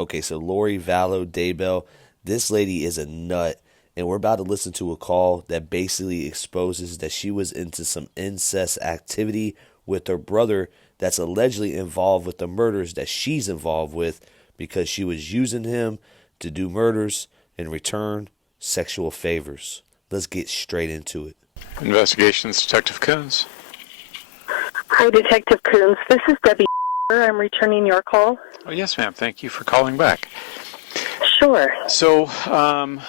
Okay, so Lori Vallow Daybell, this lady is a nut, and we're about to listen to a call that basically exposes that she was into some incest activity with her brother that's allegedly involved with the murders that she's involved with because she was using him to do murders in return sexual favors. Let's get straight into it. Investigations Detective Coons. Hi, Detective Coons. This is Debbie. I'm returning your call. Oh, yes, ma'am. Thank you for calling back. Sure. So, I'm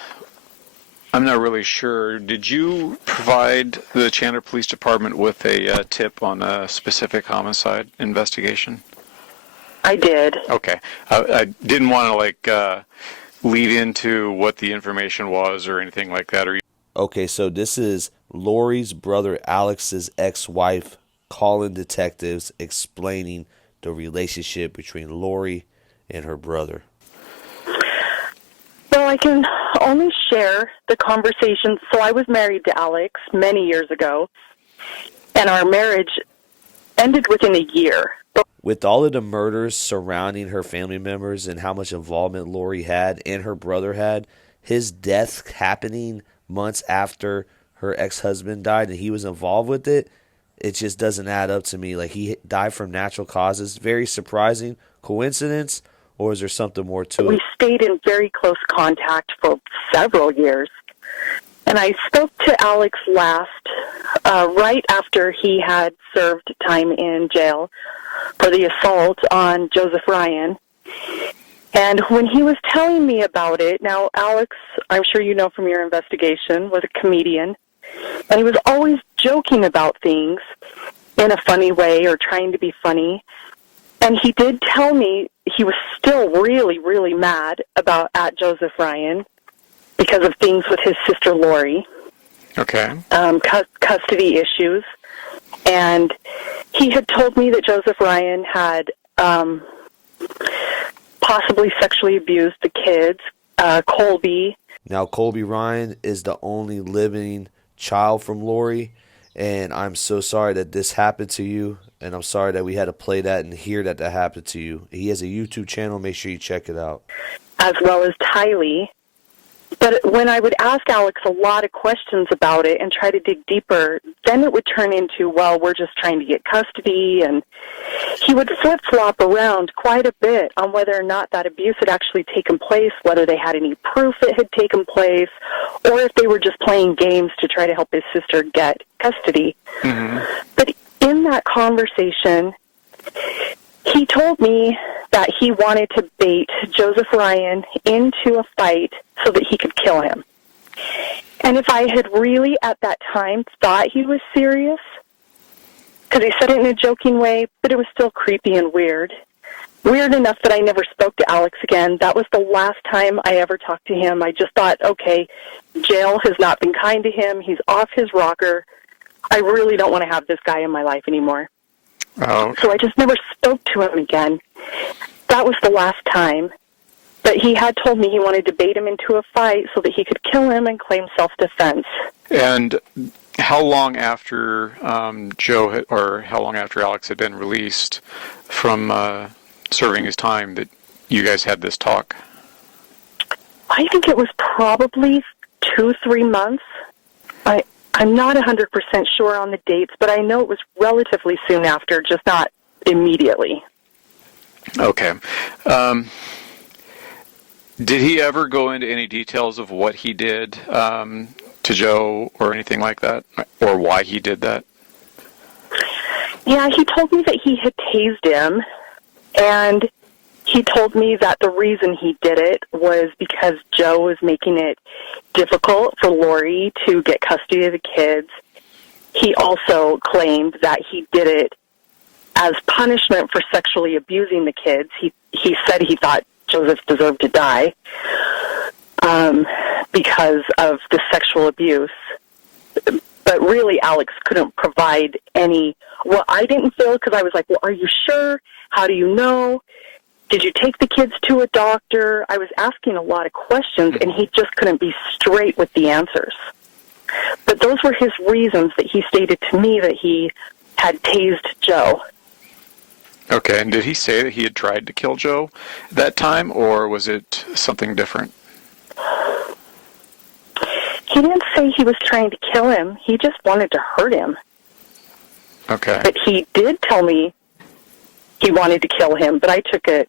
not really sure. Did you provide the Chandler Police Department with a tip on a specific homicide investigation? I did. Okay. I didn't want to, lead into what the information was or anything like that. Okay, so this is Lori's brother Alex's ex-wife calling detectives explaining the relationship between Lori and her brother. Well, I can only share the conversation. So I was married to Alex many years ago, and our marriage ended within a year. With all of the murders surrounding her family members and how much involvement Lori had and her brother had, his death happening months after her ex-husband died and he was involved with it, it just doesn't add up to me. Like, he died from natural causes. Very surprising. Coincidence, or is there something more to it? We stayed in very close contact for several years. And I spoke to Alex last, right after he had served time in jail for the assault on Joseph Ryan. And when he was telling me about it, now Alex, I'm sure you know from your investigation, was a comedian. And he was always joking about things in a funny way or trying to be funny. And he did tell me he was still really, really mad at Joseph Ryan because of things with his sister Lori. Okay. Custody issues. And he had told me that Joseph Ryan had possibly sexually abused the kids, Colby. Now, Colby Ryan is the only living child from Lori, and I'm so sorry that this happened to you, and I'm sorry that we had to play that and hear that happened to you. He has a YouTube channel. Make sure you check it out. As well as Tylee. But when I would ask Alex a lot of questions about it and try to dig deeper, then it would turn into, well, we're just trying to get custody, and he would flip-flop around quite a bit on whether or not that abuse had actually taken place, whether they had any proof it had taken place, or if they were just playing games to try to help his sister get custody. Mm-hmm. But in that conversation, he told me that he wanted to bait Joseph Ryan into a fight so that he could kill him. And if I had really at that time thought he was serious, because he said it in a joking way, but it was still creepy and weird. Weird enough that I never spoke to Alex again. That was the last time I ever talked to him. I just thought, okay, jail has not been kind to him. He's off his rocker. I really don't want to have this guy in my life anymore. Oh. So I just never spoke to him again. That was the last time. But he had told me he wanted to bait him into a fight so that he could kill him and claim self-defense. And how long after how long after Alex had been released from serving his time that you guys had this talk? I think it was probably 2-3 months. I'm not 100% sure on the dates, but I know it was relatively soon after, just not immediately. Okay. Did he ever go into any details of what he did to Joe or anything like that, or why he did that? Yeah, he told me that he had tased him, and he told me that the reason he did it was because Joe was making it difficult for Lori to get custody of the kids. He also claimed that he did it as punishment for sexually abusing the kids. He said he thought Joseph deserved to die because of the sexual abuse. But really, Alex couldn't provide any. Well, I didn't feel, because I was like, well, are you sure? How do you know? Did you take the kids to a doctor? I was asking a lot of questions, and he just couldn't be straight with the answers. But those were his reasons that he stated to me that he had tased Joe. Okay, and did he say that he had tried to kill Joe that time, or was it something different? He didn't say he was trying to kill him. He just wanted to hurt him. Okay. But he did tell me he wanted to kill him, but I took it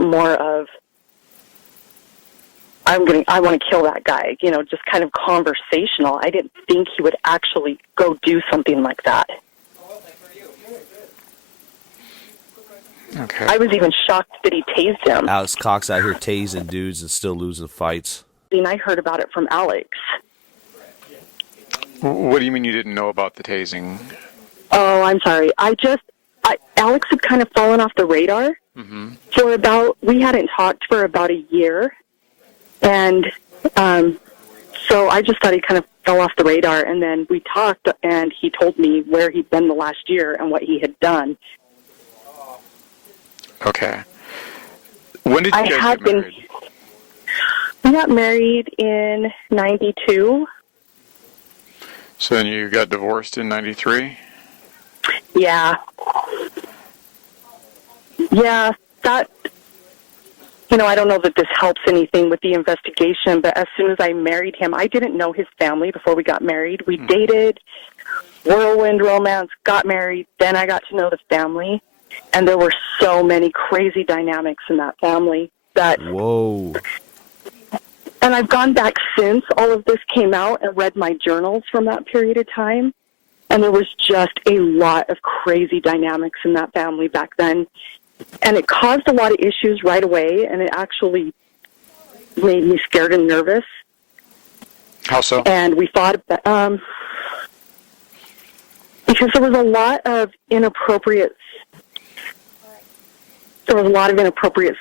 more of, I want to kill that guy, just kind of conversational. I didn't think he would actually go do something like that. Okay. I was even shocked that he tased him. Alex Cox out here tasing dudes and still losing fights. And I heard about it from Alex. What do you mean you didn't know about the tasing? Oh, I'm sorry. Alex had kind of fallen off the radar we hadn't talked for about a year. And so I just thought he kind of fell off the radar. And then we talked, and he told me where he'd been the last year and what he had done. Okay. When did you guys get married? We got married in 92. So then you got divorced in 93? Yeah. Yeah, that, I don't know that this helps anything with the investigation, but as soon as I married him, I didn't know his family before we got married. We dated, whirlwind romance, got married, then I got to know the family, and there were so many crazy dynamics in that family that... Whoa. And I've gone back since all of this came out and read my journals from that period of time, and there was just a lot of crazy dynamics in that family back then. And it caused a lot of issues right away, and it actually made me scared and nervous. How so? And we thought about, because there was a lot of inappropriate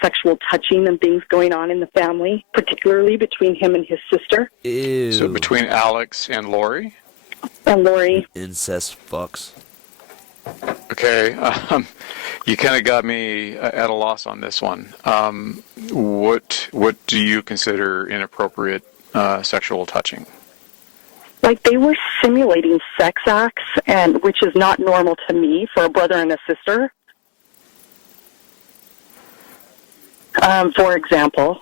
sexual touching and things going on in the family, particularly between him and his sister. Ew. So between Alex and Lori? And Lori. Incest fucks. Okay. You kind of got me at a loss on this one. What do you consider inappropriate sexual touching? Like, they were simulating sex acts, and which is not normal to me for a brother and a sister. For example,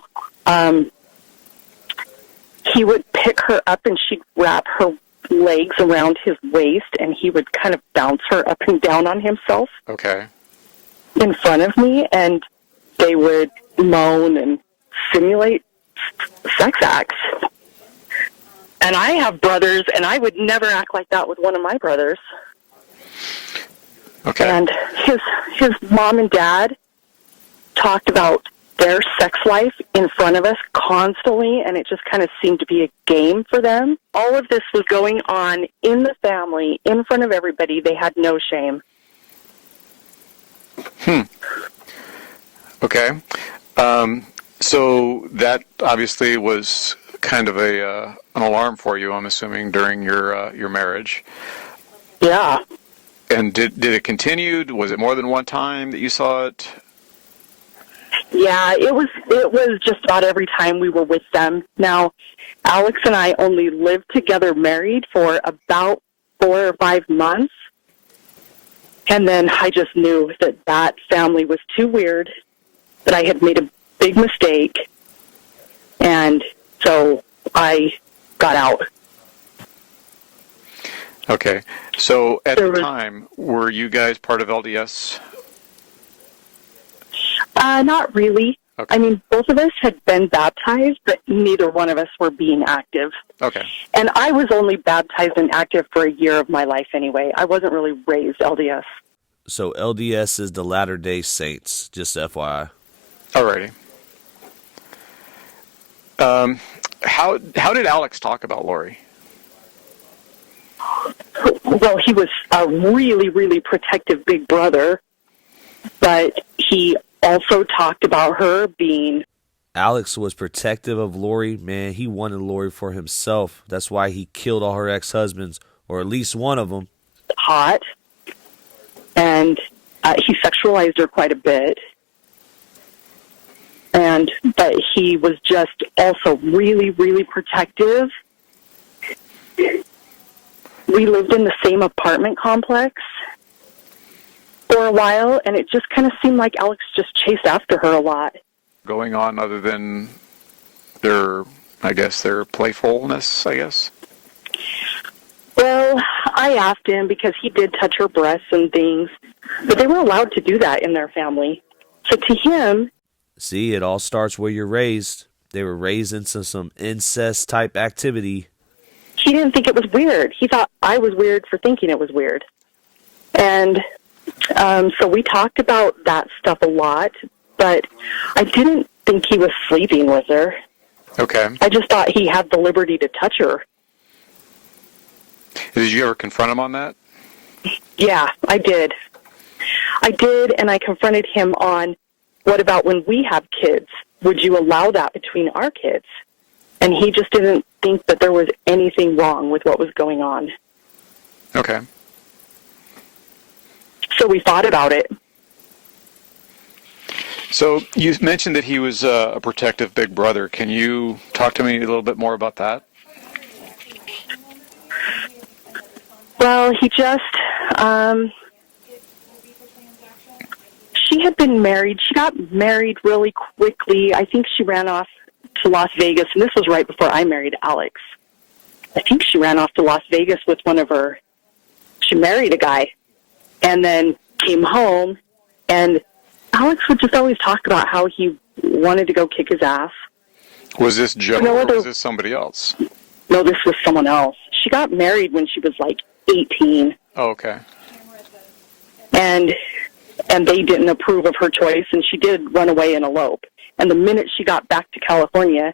he would pick her up and she'd wrap her legs around his waist, and he would kind of bounce her up and down on himself. Okay. In front of me, and they would moan and simulate sex acts. And I have brothers, and I would never act like that with one of my brothers. Okay. And his mom and dad talked about their sex life in front of us constantly, and it just kind of seemed to be a game for them. All of this was going on in the family, in front of everybody. They had no shame. Okay. So that obviously was kind of an alarm for you, I'm assuming, during your marriage. Yeah. And did it continue? Was it more than one time that you saw it? Yeah, it was just about every time we were with them. Now, Alex and I only lived together married for about 4 or 5 months. And then I just knew that family was too weird, that I had made a big mistake. And so I got out. Okay. So at the time, were you guys part of LDS? Not really. Okay. I mean, both of us had been baptized, but neither one of us were being active. Okay. And I was only baptized and active for a year of my life anyway. I wasn't really raised LDS. So LDS is the Latter-day Saints, just FYI. Alrighty. How did Alex talk about Lori? Well, he was a really, really protective big brother, but he also talked about her being... Alex was protective of Lori. Man, he wanted Lori for himself. That's why he killed all her ex-husbands, or at least one of them. Hot. And he sexualized her quite a bit. But he was just also really, really protective. We lived in the same apartment complex. for a while, and it just kind of seemed like Alex just chased after her a lot. Going on other than their playfulness, I guess? Well, I asked him because he did touch her breasts and things, but they were allowed to do that in their family. So to him... See, it all starts where you're raised. They were raised into some incest-type activity. He didn't think it was weird. He thought I was weird for thinking it was weird. And so we talked about that stuff a lot, but I didn't think he was sleeping with her. Okay. I just thought he had the liberty to touch her. Did you ever confront him on that? Yeah, I did. And I confronted him on, what about when we have kids? Would you allow that between our kids? And he just didn't think that there was anything wrong with what was going on. Okay. So we fought about it. So you mentioned that he was a protective big brother. Can you talk to me a little bit more about that? Well, he just, she had been married. She got married really quickly. I think she ran off to Las Vegas, and this was right before I married Alex. I think she ran off to Las Vegas with she married a guy, and then came home, and Alex would just always talk about how he wanted to go kick his ass. Was this Joe or was this somebody else? No, this was someone else. She got married when she was like 18. Oh, okay. And they didn't approve of her choice, and she did run away and elope. And the minute she got back to California,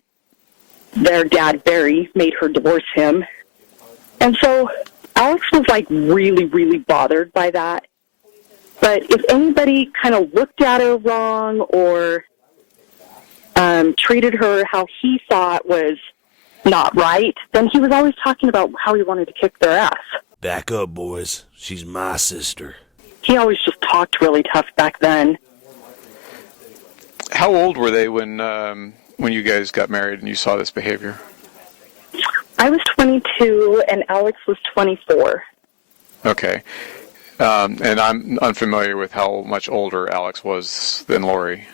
their dad, Barry, made her divorce him. And so Alex was like really, really bothered by that. But if anybody kind of looked at her wrong or treated her how he thought was not right, then he was always talking about how he wanted to kick their ass. Back up, boys. She's my sister. He always just talked really tough back then. How old were they when you guys got married and you saw this behavior? I was 22 and Alex was 24. Okay. And I'm unfamiliar with how much older Alex was than Lori.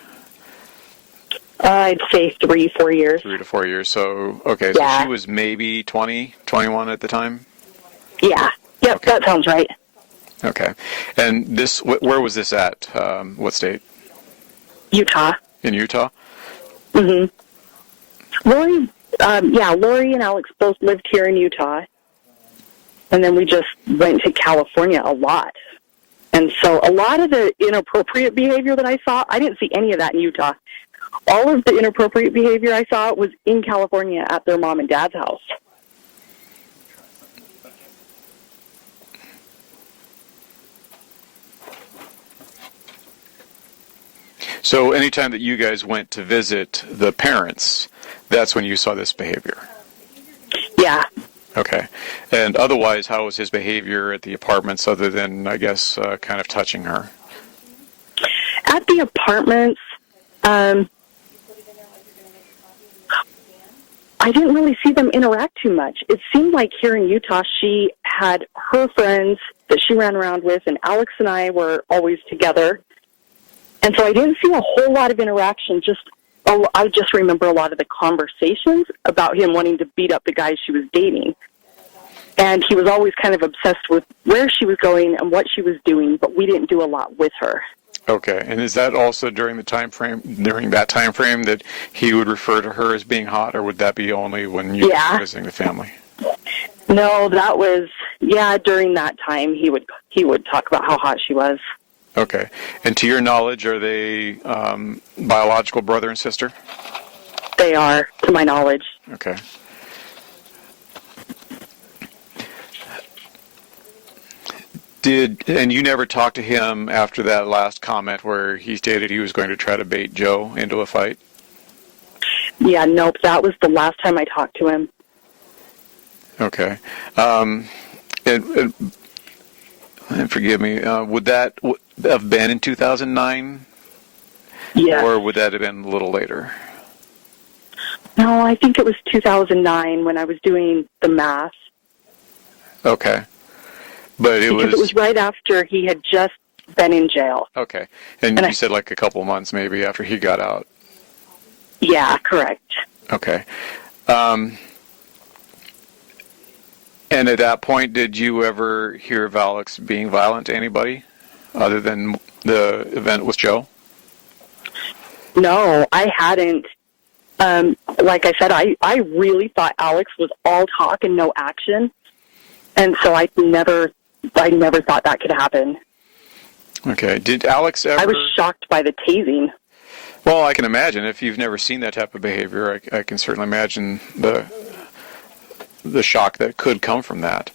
I'd say 3-4 years. 3 to 4 years. So, okay, Yeah. so she was maybe 20, 21 at the time? Yeah. Yep, Okay. That sounds right. Okay. And this, where was this at? What state? Utah. In Utah? Mm-hmm. Lori and Alex both lived here in Utah. And then we just went to California a lot. And so a lot of the inappropriate behavior that I saw, I didn't see any of that in Utah. All of the inappropriate behavior I saw was in California at their mom and dad's house. So anytime that you guys went to visit the parents, that's when you saw this behavior? Yeah. Okay. And otherwise, how was his behavior at the apartments other than, I guess, kind of touching her? At the apartments, I didn't really see them interact too much. It seemed like here in Utah, she had her friends that she ran around with, and Alex and I were always together. And so I didn't see a whole lot of interaction. I just remember a lot of the conversations about him wanting to beat up the guys she was dating. And he was always kind of obsessed with where she was going and what she was doing, but we didn't do a lot with her. Okay, and is that also during that time frame that he would refer to her as being hot, or would that be only when you were visiting the family? No, that was during that time he would talk about how hot she was. Okay, and to your knowledge, are they biological brother and sister? They are, to my knowledge. Okay. And you never talked to him after that last comment where he stated he was going to try to bait Joe into a fight? Yeah, nope, that was the last time I talked to him. Okay. And forgive me, would that have been in 2009? Yeah. Or would that have been a little later? No, I think it was 2009 when I was doing the math. Okay. But it was right after he had just been in jail. Okay. And And you said like a couple months maybe after he got out. Yeah, correct. Okay. And at that point, did you ever hear of Alex being violent to anybody other than the event with Joe? No, I hadn't. Like I said, I really thought Alex was all talk and no action. And so I never thought that could happen. Okay. Did Alex ever... I was shocked by the tasing. Well, I can imagine. If you've never seen that type of behavior, I can certainly imagine the shock that could come from that.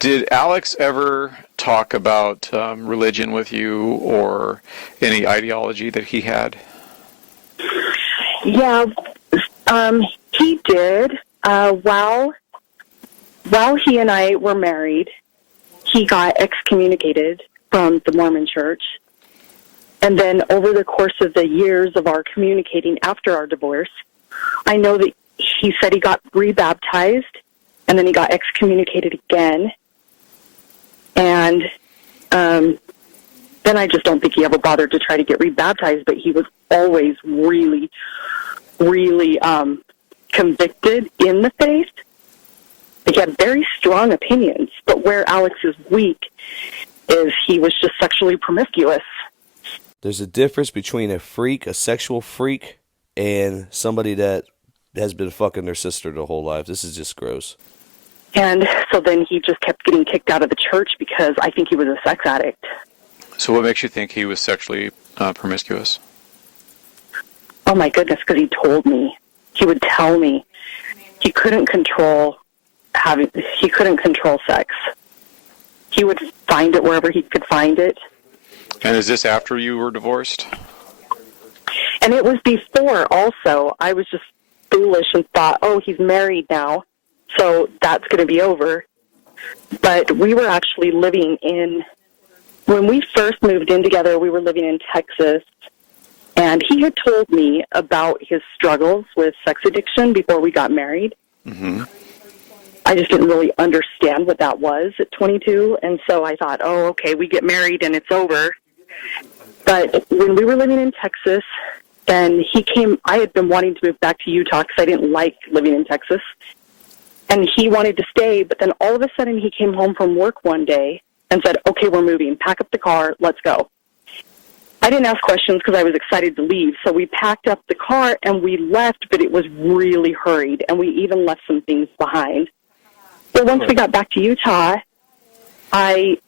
Did Alex ever talk about religion with you or any ideology that he had? Yeah, he did. While he and I were married, he got excommunicated from the Mormon Church. And then over the course of the years of our communicating after our divorce, I know that he said he got rebaptized, and then he got excommunicated again. And then I just don't think he ever bothered to try to get rebaptized, but he was always really, really convicted in the faith. He had very strong opinions, but where Alex is weak is he was just sexually promiscuous. There's a difference between a freak, a sexual freak, and somebody that has been fucking their sister the whole life. This is just gross. And so then he just kept getting kicked out of the church because I think he was a sex addict. So what makes you think he was sexually promiscuous? Oh my goodness, because he told me. He would tell me. He couldn't control sex. He would find it wherever he could find it. And is this after you were divorced? And it was before also. I was just foolish and thought, oh, he's married now, so that's going to be over. But we were actually living when we first moved in together, we were living in Texas, and he had told me about his struggles with sex addiction before we got married. Mm-hmm. I just didn't really understand what that was at 22, and so I thought, oh, okay, we get married and it's over. But when we were living in Texas, then he came. I had been wanting to move back to Utah because I didn't like living in Texas. And he wanted to stay, but then all of a sudden he came home from work one day and said, okay, we're moving. Pack up the car. Let's go. I didn't ask questions because I was excited to leave. So we packed up the car and we left, but it was really hurried. And we even left some things behind. So once we got back to Utah, I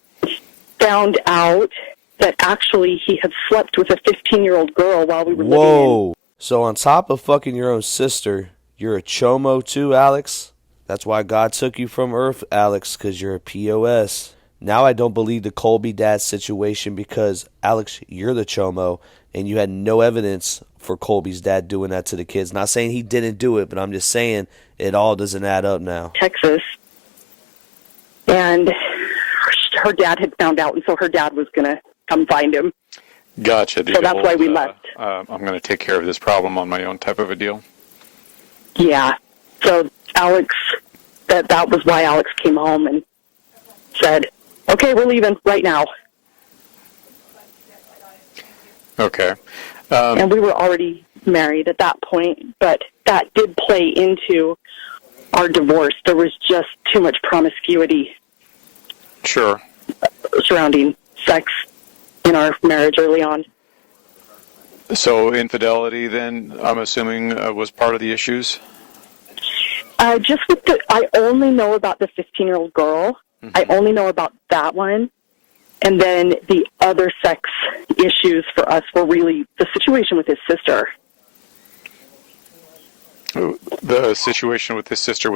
found out that actually he had slept with a 15-year-old girl while we were living in. Whoa. So on top of fucking your own sister, you're a chomo too, Alex? That's why God took you from Earth, Alex, because you're a POS. Now I don't believe the Colby dad situation because, Alex, you're the chomo, and you had no evidence for Colby's dad doing that to the kids. Not saying he didn't do it, but I'm just saying it all doesn't add up now. Texas. And her dad had found out, and so her dad was going to come find him. Gotcha. So that's why we left. I'm going to take care of this problem on my own type of a deal. Yeah. So Alex, that was why Alex came home and said, okay, we're leaving right now. Okay. And we were already married at that point, but that did play into our divorce. There was just too much promiscuity. Sure. Surrounding sex in our marriage early on. So infidelity then, I'm assuming, was part of the issues? Just with I only know about the 15-year-old girl. Mm-hmm. I only know about that one. And then the other sex issues for us were really the situation with his sister. The situation with his sister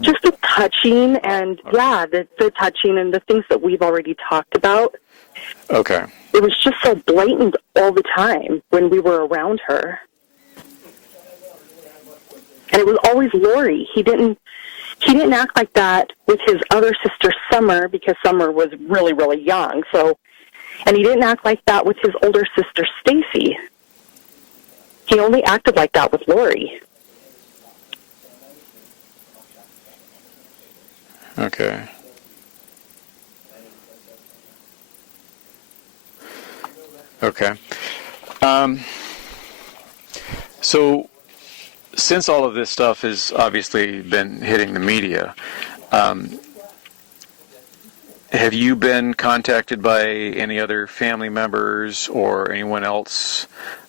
just the touching and, the touching and the things that we've already talked about. Okay. It was just so blatant all the time when we were around her. And it was always Lori. He didn't act like that with his other sister, Summer, because Summer was really, really young. And he didn't act like that with his older sister, Stacy. He only acted like that with Lori. Okay. Okay. So since all of this stuff has obviously been hitting the media, have you been contacted by any other family members or anyone else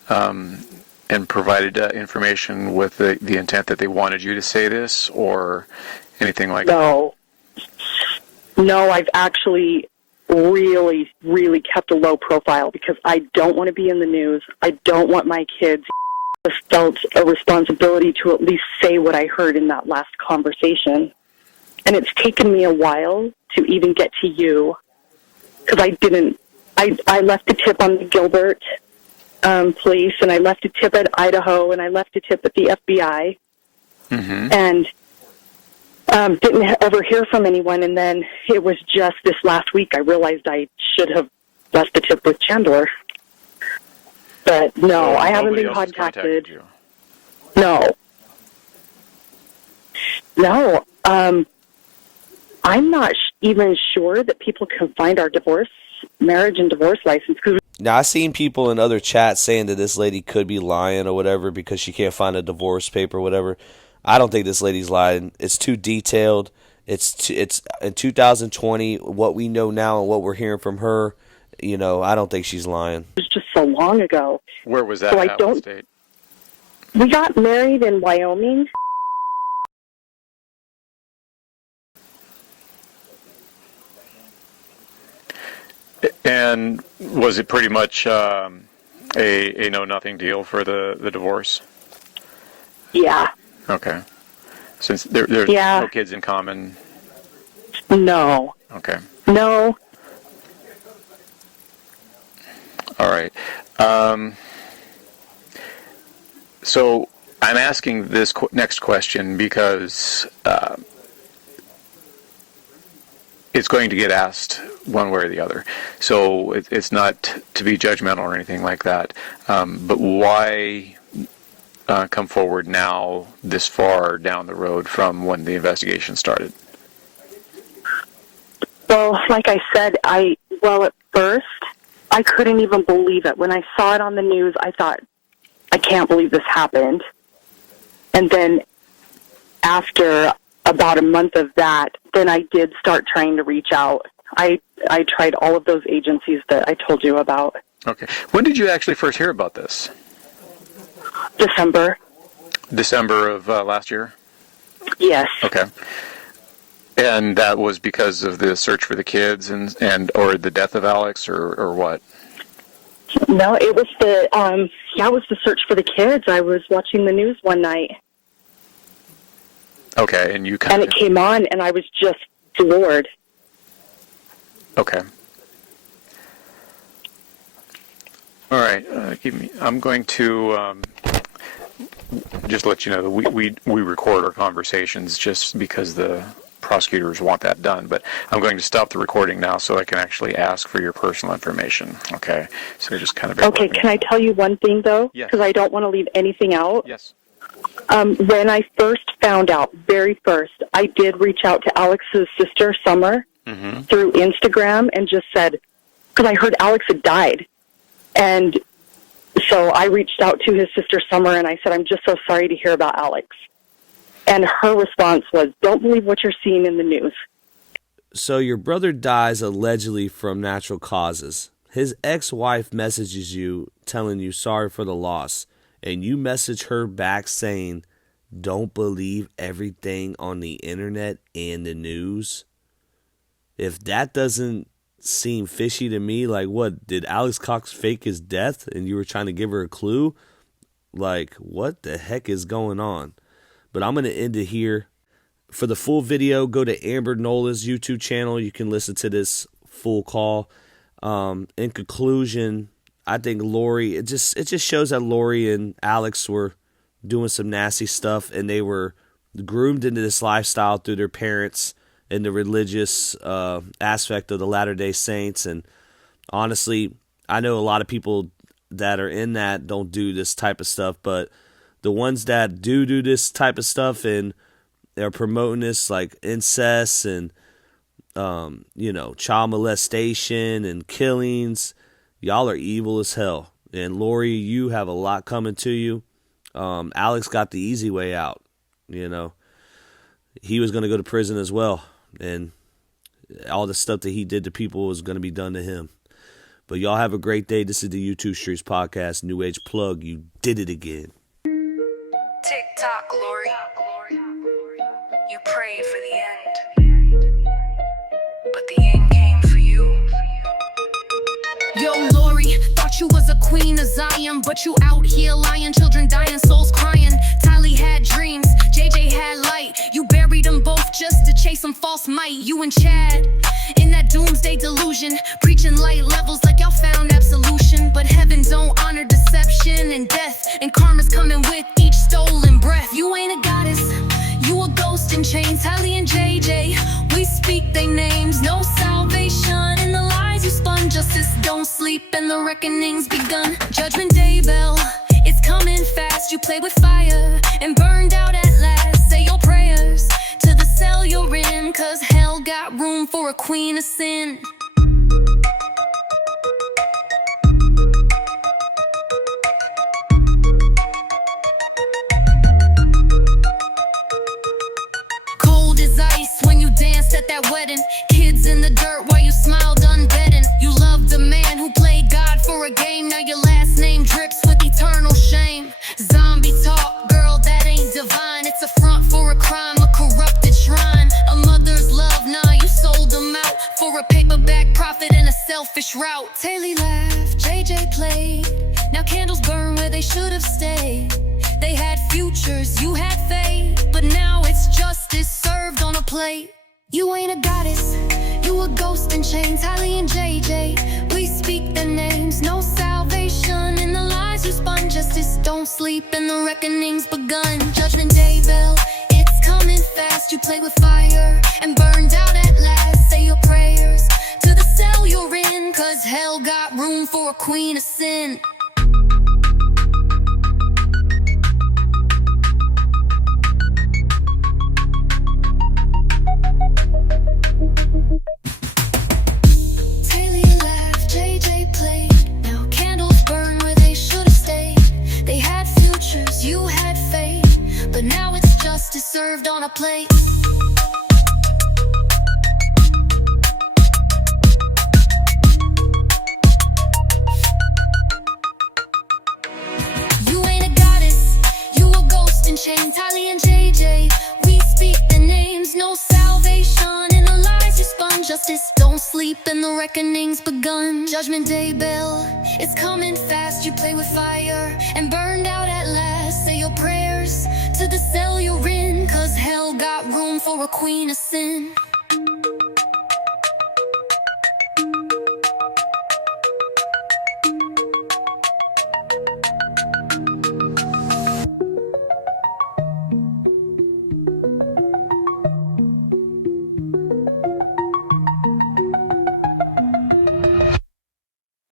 and provided information with the intent that they wanted you to say this or anything like that? No. No, I've actually really, really kept a low profile because I don't want to be in the news. I don't want my kids felt a responsibility to at least say what I heard in that last conversation. And it's taken me a while to even get to you because I left a tip on the Gilbert police, and I left a tip at Idaho, and I left a tip at the FBI, and didn't ever hear from anyone. And then it was just this last week I realized I should have left the tip with Chandler. But no, So I haven't nobody been else has contacted. you? No. No. I'm not even sure that people can find our marriage and divorce license. Cause Now, I've seen people in other chats saying that this lady could be lying or whatever because she can't find a divorce paper or whatever. I don't think this lady's lying. It's too detailed. It's in 2020, what we know now and what we're hearing from her, I don't think she's lying. it was just so long ago. Where was that So I at? What don't- state? We got married in Wyoming. And was it pretty much a know-nothing deal for the divorce? Yeah. Okay. Since there's Yeah. no kids in common. No. Okay. No. All right. So I'm asking this next question because it's going to get asked one way or the other. So it's not to be judgmental or anything like that. But why come forward now this far down the road from when the investigation started? Well, like I said, at first, I couldn't even believe it. When I saw it on the news, I thought, I can't believe this happened. And then after about a month of that, then I did start trying to reach out. I tried all of those agencies that I told you about. Okay. When did you actually first hear about this? December. December of last year? Yes. Okay. And that was because of the search for the kids and or the death of Alex or what? No, it was it was the search for the kids. I was watching the news one night, Okay, and you and it came on, and I was just floored. Okay. All right. I'm going to just let you know that we record our conversations just because the prosecutors want that done. But I'm going to stop the recording now so I can actually ask for your personal information. Okay. So just kind of. Okay, can I tell you one thing, though? Yes. Because I don't want to leave anything out. Yes. When I first found out, very first, I did reach out to Alex's sister, Summer, through Instagram and just said, because I heard Alex had died. And so I reached out to his sister, Summer, and I said, I'm just so sorry to hear about Alex. And her response was, don't believe what you're seeing in the news. So your brother dies allegedly from natural causes. His ex-wife messages you telling you sorry for the loss, and you message her back saying, don't believe everything on the internet and the news. If that doesn't seem fishy to me, like what, did Alex Cox fake his death and you were trying to give her a clue? Like, what the heck is going on? But I'm going to end it here. For the full video, go to Amber Nola's YouTube channel. You can listen to this full call. In conclusion, I think Lori, it just shows that Lori and Alex were doing some nasty stuff, and they were groomed into this lifestyle through their parents and the religious aspect of the Latter-day Saints. And honestly, I know a lot of people that are in that don't do this type of stuff, but the ones that do this type of stuff and they're promoting this, like incest and child molestation and killings, Y'all are evil as hell. And Lori, you have a lot coming to you. Alex got the easy way out. You know, he was going to go to prison as well. And all the stuff that he did to people was going to be done to him. But y'all have a great day. This is the YouTube Streets Podcast, New Age Plug. You did it again. Tick tock, Lori. You prayed for the end, but the end came for you. Yo, Lori, thought you was a queen of Zion, but you out here lying, children dying, souls crying. Tylee had dreams, JJ had light. You buried them both just to chase some false might. You and Chad, in that doomsday delusion, preaching light levels like y'all found absolution. But heaven don't honor deception and death, and karma's coming with each stolen breath. You ain't a goddess, you a ghost in chains. Tylee and JJ, we speak their names. No salvation in the lies you spun. Justice don't sleep and the reckoning's begun. Judgment Day bell, it's coming fast. You play with fire and burned out at last. Say your prayers to the cell you're in, cause hell got room for a queen of sin. Cold as ice when you danced at that wedding. Kids in the dirt while you smiled unbidden. You loved a man who played God for a game. Now your last name drips with eternal shame. Zombie talk, girl, that ain't divine. It's a front for a crime, a corrupted shrine. A mother's love, nah, you sold them out for a paperback profit and a selfish route. Taylor laughed, JJ played. Now candles burn where they should have stayed. They had futures, you had faith, but now it's justice served on a plate. You ain't a goddess, you a ghost in chains. Tylee and JJ, we speak their names. No salvation in the lies you spun. Justice don't sleep and the reckoning's begun. Judgment Day bell, it's coming fast. You play with fire and burned out at last. Say your prayers to the cell you're in, cause hell got room for a queen of sin. Taylor laughed, JJ played. Now candles burn where they should have stayed. They had futures, you had faith, but now it's justice served on a plate. You ain't a goddess, you a ghost in chains. Tylee and JJ, we speak their names. No salvation in the lies you spun. Justice don't sleep and the reckoning's begun. Judgment Day bell, it's coming fast. You play with fire and burned out at last. Say your prayers to the cell you're in, cause hell got room for a queen of sin.